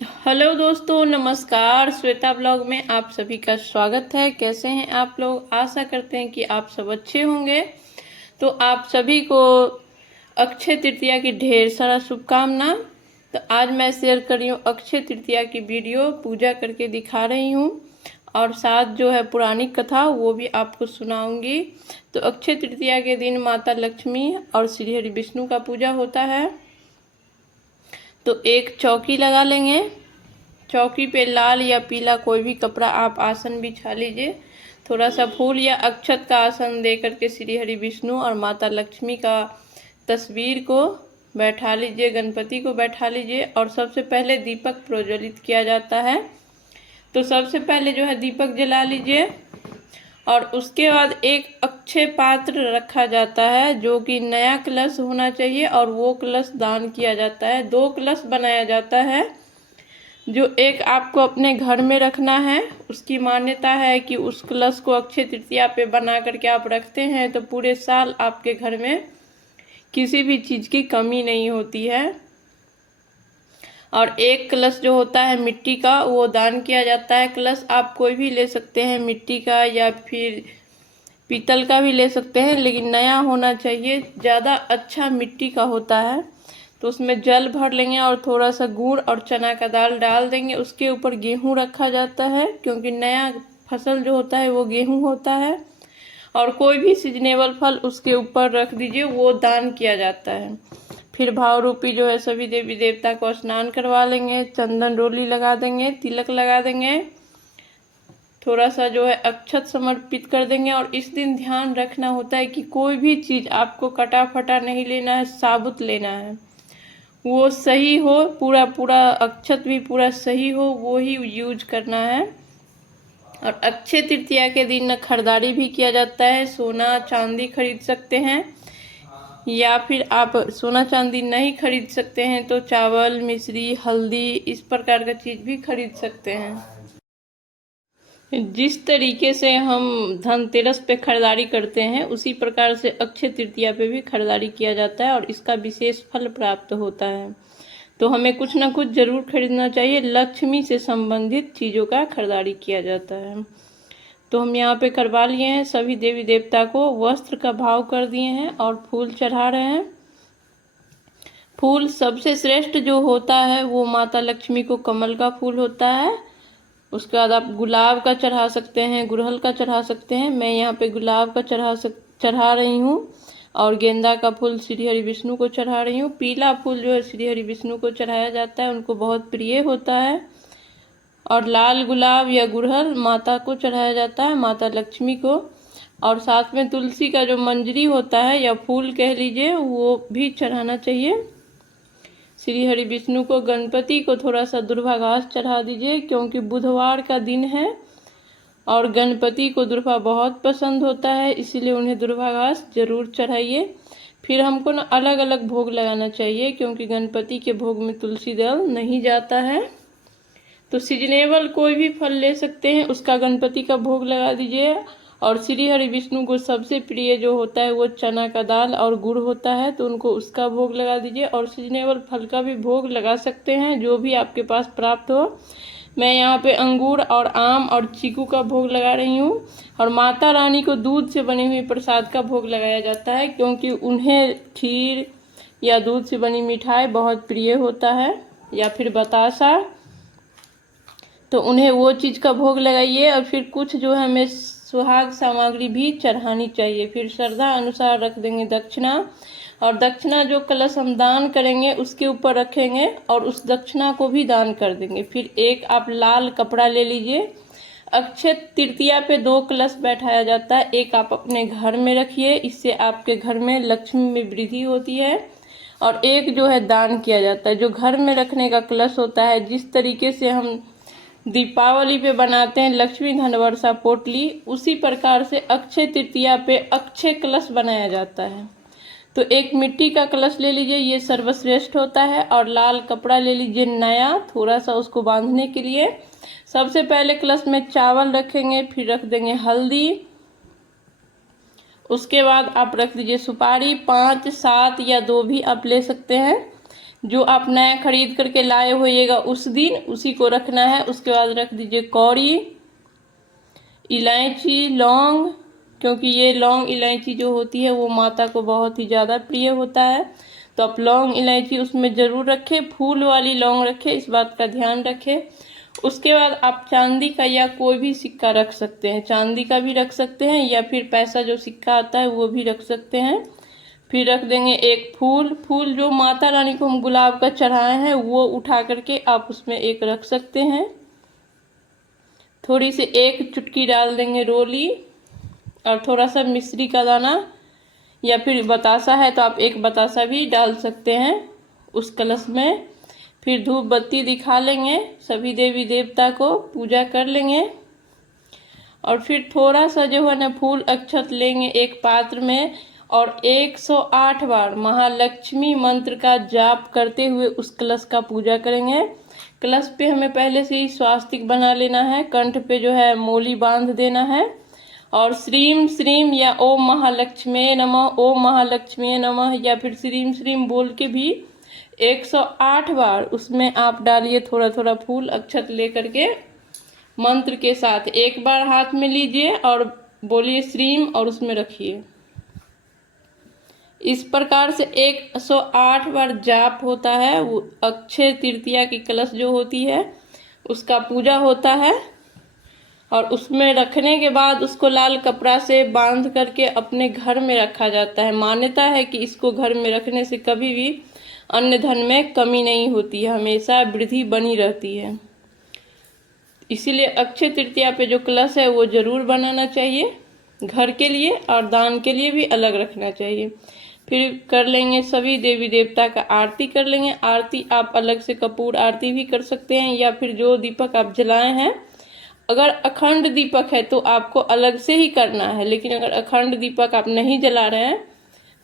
Hello दोस्तों, नमस्कार। Shweta blog में आप सभी का स्वागत है। कैसे हैं आप लोग? आशा करते हैं कि आप सब अच्छे होंगे। तो आप सभी को अक्षय तृतीया की ढेर सारा शुभकामना। तो आज मैं शेयर कर रही हूँ अक्षय तृतीया की वीडियो, पूजा करके दिखा रही हूँ और साथ जो है पुरानी कथा वो भी आपको सुनाऊंगी। तो अक्षय तृतीया के दिन माता लक्ष्मी और श्री हरि विष्णु का पूजा होता है। तो एक चौकी लगा लेंगे। चौकी पे लाल या पीला कोई भी कपड़ा आप आसन बिछा लीजिए। थोड़ा सा फूल या अक्षत का आसन दे करके श्री हरि विष्णु और माता लक्ष्मी का तस्वीर को बैठा लीजिए, गणपति को बैठा लीजिए। और सबसे पहले दीपक प्रज्वलित किया जाता है। तो सबसे पहले जो है दीपक जला लीजिए और उसके बाद एक अक्षय पात्र रखा जाता है जो कि नया कलश होना चाहिए और वो कलश दान किया जाता है। 2 कलश बनाया जाता है। जो एक आपको अपने घर में रखना है, उसकी मान्यता है कि उस कलश को अक्षय तृतीया पे बना करके आप रखते हैं तो पूरे साल आपके घर में किसी भी चीज़ की कमी नहीं होती है। और एक कलश जो होता है मिट्टी का वो दान किया जाता है। कलश आप कोई भी ले सकते हैं, मिट्टी का या फिर पीतल का भी ले सकते हैं, लेकिन नया होना चाहिए। ज़्यादा अच्छा मिट्टी का होता है। तो उसमें जल भर लेंगे और थोड़ा सा गुड़ और चना का दाल डाल देंगे। उसके ऊपर गेहूं रखा जाता है क्योंकि नया फसल जो होता है वो गेहूं होता है। और कोई भी सीजनेबल फल उसके ऊपर रख दीजिए, वो दान किया जाता है। फिर भाव रूपी जो है सभी देवी देवता को स्नान करवा लेंगे, चंदन डोली लगा देंगे, तिलक लगा देंगे, थोड़ा सा जो है अक्षत समर्पित कर देंगे। और इस दिन ध्यान रखना होता है कि कोई भी चीज़ आपको कटा फटा नहीं लेना है, साबुत लेना है। वो सही हो, पूरा पूरा अक्षत भी पूरा सही हो, वो ही यूज करना है। और अक्षय तृतीया के दिन खरीदारी भी किया जाता है। सोना चांदी खरीद सकते हैं या फिर आप सोना चांदी नहीं खरीद सकते हैं तो चावल, मिश्री, हल्दी इस प्रकार का चीज़ भी खरीद सकते हैं। जिस तरीके से हम धनतेरस पे खरीदारी करते हैं उसी प्रकार से अक्षय तृतीया पे भी खरीदारी किया जाता है और इसका विशेष फल प्राप्त होता है। तो हमें कुछ ना कुछ जरूर खरीदना चाहिए। लक्ष्मी से संबंधित चीज़ों का खरीदारी किया जाता है। तो हम यहाँ पे करवा लिए हैं। सभी देवी देवता को वस्त्र का भाव कर दिए हैं और फूल चढ़ा रहे हैं। फूल सबसे श्रेष्ठ जो होता है वो माता लक्ष्मी को कमल का फूल होता है। उसके बाद आप गुलाब का चढ़ा सकते हैं, गुड़हल का चढ़ा सकते हैं। मैं यहाँ पे गुलाब का चढ़ा रही हूँ और गेंदा का फूल श्री हरि विष्णु को चढ़ा रही हूँ। पीला फूल जो है श्री हरि विष्णु को चढ़ाया जाता है, उनको बहुत प्रिय होता है। और लाल गुलाब या गुड़हल माता को चढ़ाया जाता है, माता लक्ष्मी को। और साथ में तुलसी का जो मंजरी होता है या फूल कह लीजिए वो भी चढ़ाना चाहिए। श्री हरि विष्णु को, गणपति को थोड़ा सा दुर्वा घास चढ़ा दीजिए क्योंकि बुधवार का दिन है और गणपति को दुर्वा बहुत पसंद होता है, इसीलिए उन्हें दुर्वा घास जरूर चढ़ाइए। फिर हमको ना अलग अलग भोग लगाना चाहिए क्योंकि गणपति के भोग में तुलसी दल नहीं जाता है। तो सीजनेबल कोई भी फल ले सकते हैं, उसका गणपति का भोग लगा दीजिए। और श्री हरि विष्णु को सबसे प्रिय जो होता है वो चना का दाल और गुड़ होता है, तो उनको उसका भोग लगा दीजिए। और सीजनेबल फल का भी भोग लगा सकते हैं, जो भी आपके पास प्राप्त हो। मैं यहाँ पे अंगूर और आम और चीकू का भोग लगा रही हूँ। और माता रानी को दूध से बने हुए प्रसाद का भोग लगाया जाता है क्योंकि उन्हें खीर या दूध से बनी मिठाई बहुत प्रिय होता है या फिर बतासा, तो उन्हें वो चीज़ का भोग लगाइए। और फिर कुछ जो है हमें सुहाग सामग्री भी चढ़ानी चाहिए। फिर श्रद्धा अनुसार रख देंगे दक्षिणा। और दक्षिणा जो कलश हम दान करेंगे उसके ऊपर रखेंगे और उस दक्षिणा को भी दान कर देंगे। फिर एक आप लाल कपड़ा ले लीजिए। अक्षय तृतीया पे 2 कलश बैठाया जाता है। एक आप अपने घर में रखिए, इससे आपके घर में लक्ष्मी में वृद्धि होती है। और एक जो है दान किया जाता है। जो घर में रखने का कलश होता है, जिस तरीके से हम दीपावली पे बनाते हैं लक्ष्मी धन वर्षा पोटली, उसी प्रकार से अक्षय तृतीया पे अक्षय कलश बनाया जाता है। तो एक मिट्टी का कलश ले लीजिए, ये सर्वश्रेष्ठ होता है। और लाल कपड़ा ले लीजिए नया, थोड़ा सा उसको बांधने के लिए। सबसे पहले कलश में चावल रखेंगे, फिर रख देंगे हल्दी। उसके बाद आप रख दीजिए सुपारी, 5, 7 या 2 भी आप ले सकते हैं। जो आप नया खरीद करके लाए होइएगा उस दिन उसी को रखना है। उसके बाद रख दीजिए कौड़ी, इलायची, लौंग, क्योंकि ये लौंग इलायची जो होती है वो माता को बहुत ही ज़्यादा प्रिय होता है, तो आप लौंग इलायची उसमें ज़रूर रखें, फूल वाली लौंग रखें, इस बात का ध्यान रखें। उसके बाद आप चांदी का या कोई भी सिक्का रख सकते हैं, चांदी का भी रख सकते हैं या फिर पैसा जो सिक्का आता है वो भी रख सकते हैं। फिर रख देंगे एक फूल जो माता रानी को हम गुलाब का चढ़ाए हैं वो उठा करके आप उसमें एक रख सकते हैं। थोड़ी सी एक चुटकी डाल देंगे रोली और थोड़ा सा मिश्री का दाना या फिर बतासा है तो आप एक बतासा भी डाल सकते हैं उस कलश में। फिर धूप बत्ती दिखा लेंगे, सभी देवी देवता को पूजा कर लेंगे और फिर थोड़ा सा जो है ना फूल अक्षत लेंगे एक पात्र में और 108 बार महालक्ष्मी मंत्र का जाप करते हुए उस कलश का पूजा करेंगे। कलश पे हमें पहले से ही स्वास्तिक बना लेना है, कंठ पे जो है मोली बांध देना है और श्रीम श्रीम या ओम महालक्ष्मी नमः, ओम महालक्ष्मी नमः या फिर श्रीम श्रीम बोल के भी 108 बार उसमें आप डालिए थोड़ा थोड़ा फूल अक्षत लेकर के मंत्र के साथ। एक बार हाथ में लीजिए और बोलिए श्रीम और उसमें रखिए। इस प्रकार से 108 बार जाप होता है। वो अक्षय तृतीया की कलश जो होती है उसका पूजा होता है और उसमें रखने के बाद उसको लाल कपड़ा से बांध करके अपने घर में रखा जाता है। मान्यता है कि इसको घर में रखने से कभी भी अन्न धन में कमी नहीं होती है, हमेशा वृद्धि बनी रहती है। इसीलिए अक्षय तृतीया पे जो कलश है वो जरूर बनाना चाहिए, घर के लिए और दान के लिए भी अलग रखना चाहिए। फिर कर लेंगे सभी देवी देवता का आरती कर लेंगे। आरती आप अलग से कपूर आरती भी कर सकते हैं या फिर जो दीपक आप जलाए हैं, अगर अखंड दीपक है तो आपको अलग से ही करना है, लेकिन अगर अखंड दीपक आप नहीं जला रहे हैं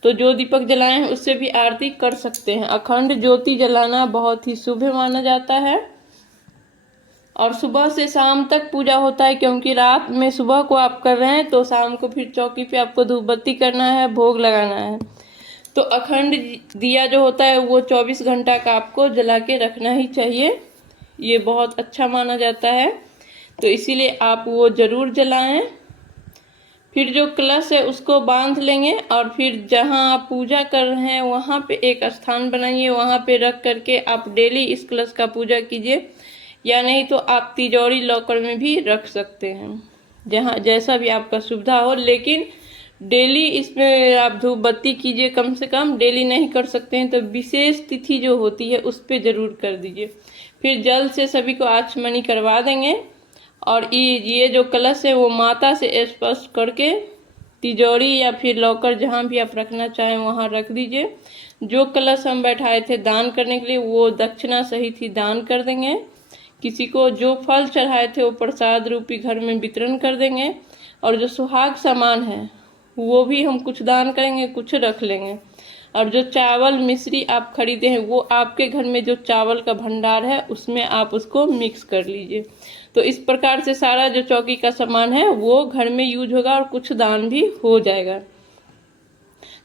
तो जो दीपक जलाए हैं उससे भी आरती कर सकते हैं। अखंड ज्योति जलाना बहुत ही शुभ माना जाता है और सुबह से शाम तक पूजा होता है, क्योंकि रात में सुबह को आप कर रहे हैं तो शाम को फिर चौकी पे आपको धूप बत्ती करना है, भोग लगाना है। तो अखंड दिया जो होता है वो 24 घंटा का आपको जला के रखना ही चाहिए, ये बहुत अच्छा माना जाता है, तो इसीलिए आप वो ज़रूर जलाएं। फिर जो कलश है उसको बांध लेंगे और फिर जहां आप पूजा कर रहे हैं वहां पे एक स्थान बनाइए, वहां पे रख करके आप डेली इस कलश का पूजा कीजिए, या नहीं तो आप तिजोरी लॉकर में भी रख सकते हैं, जहां जैसा भी आपका सुविधा हो। लेकिन डेली इसमें आप धूप बत्ती कीजिए, कम से कम डेली नहीं कर सकते हैं तो विशेष तिथि जो होती है उस पर ज़रूर कर दीजिए। फिर जल से सभी को आचमनी करवा देंगे और ये जो कलश है वो माता से स्पर्श करके तिजोरी या फिर लॉकर जहाँ भी आप रखना चाहें वहाँ रख दीजिए। जो कलश हम बैठाए थे दान करने के लिए वो दक्षिणा सहित ही दान कर देंगे। किसी को जो फल चढ़ाए थे वो प्रसाद रूपी घर में वितरण कर देंगे और जो सुहाग सामान है वो भी हम कुछ दान करेंगे, कुछ रख लेंगे। और जो चावल मिश्री आप खरीदे हैं वो आपके घर में जो चावल का भंडार है उसमें आप उसको मिक्स कर लीजिए। तो इस प्रकार से सारा जो चौकी का सामान है वो घर में यूज होगा और कुछ दान भी हो जाएगा।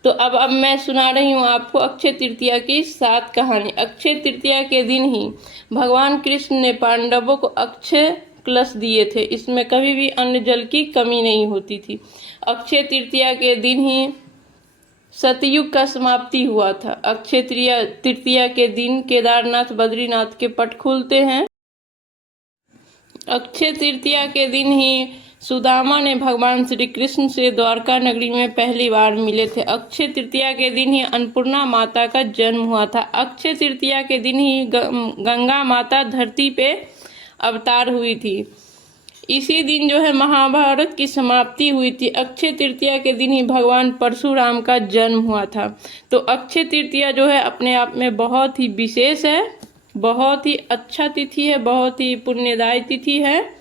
तो अब मैं सुना रही हूँ आपको अक्षय तृतीया की 7 कहानी। अक्षय तृतीया के दिन ही भगवान कृष्ण ने पांडवों को अक्षय कलश दिए थे, इसमें कभी भी अन्न जल की कमी नहीं होती थी। अक्षय तृतीया के दिन ही सतयुग का समाप्ति हुआ था। अक्षय तृतीया के दिन केदारनाथ बद्रीनाथ के पट खुलते हैं। अक्षय तृतीया के दिन ही सुदामा ने भगवान श्री कृष्ण से द्वारका नगरी में पहली बार मिले थे। अक्षय तृतीया के दिन ही अन्नपूर्णा माता का जन्म हुआ था। अक्षय तृतीया के दिन ही गंगा माता धरती पे अवतार हुई थी। इसी दिन जो है महाभारत की समाप्ति हुई थी। अक्षय तृतीया के दिन ही भगवान परशुराम का जन्म हुआ था। तो अक्षय तृतीया जो है अपने आप में बहुत ही विशेष है, बहुत ही अच्छा तिथि है, बहुत ही पुण्यदायी तिथि है।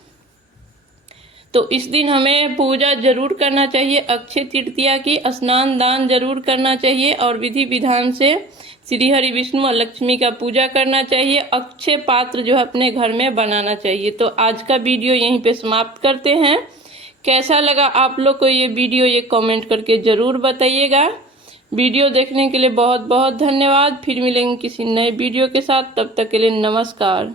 तो इस दिन हमें पूजा जरूर करना चाहिए अक्षय तृतीया की, स्नान दान जरूर करना चाहिए और विधि विधान से श्री हरि विष्णु और लक्ष्मी का पूजा करना चाहिए। अक्षय पात्र जो है अपने घर में बनाना चाहिए। तो आज का वीडियो यहीं पे समाप्त करते हैं। कैसा लगा आप लोग को ये वीडियो, ये कमेंट करके ज़रूर बताइएगा। वीडियो देखने के लिए बहुत बहुत धन्यवाद। फिर मिलेंगे किसी नए वीडियो के साथ, तब तक के लिए नमस्कार।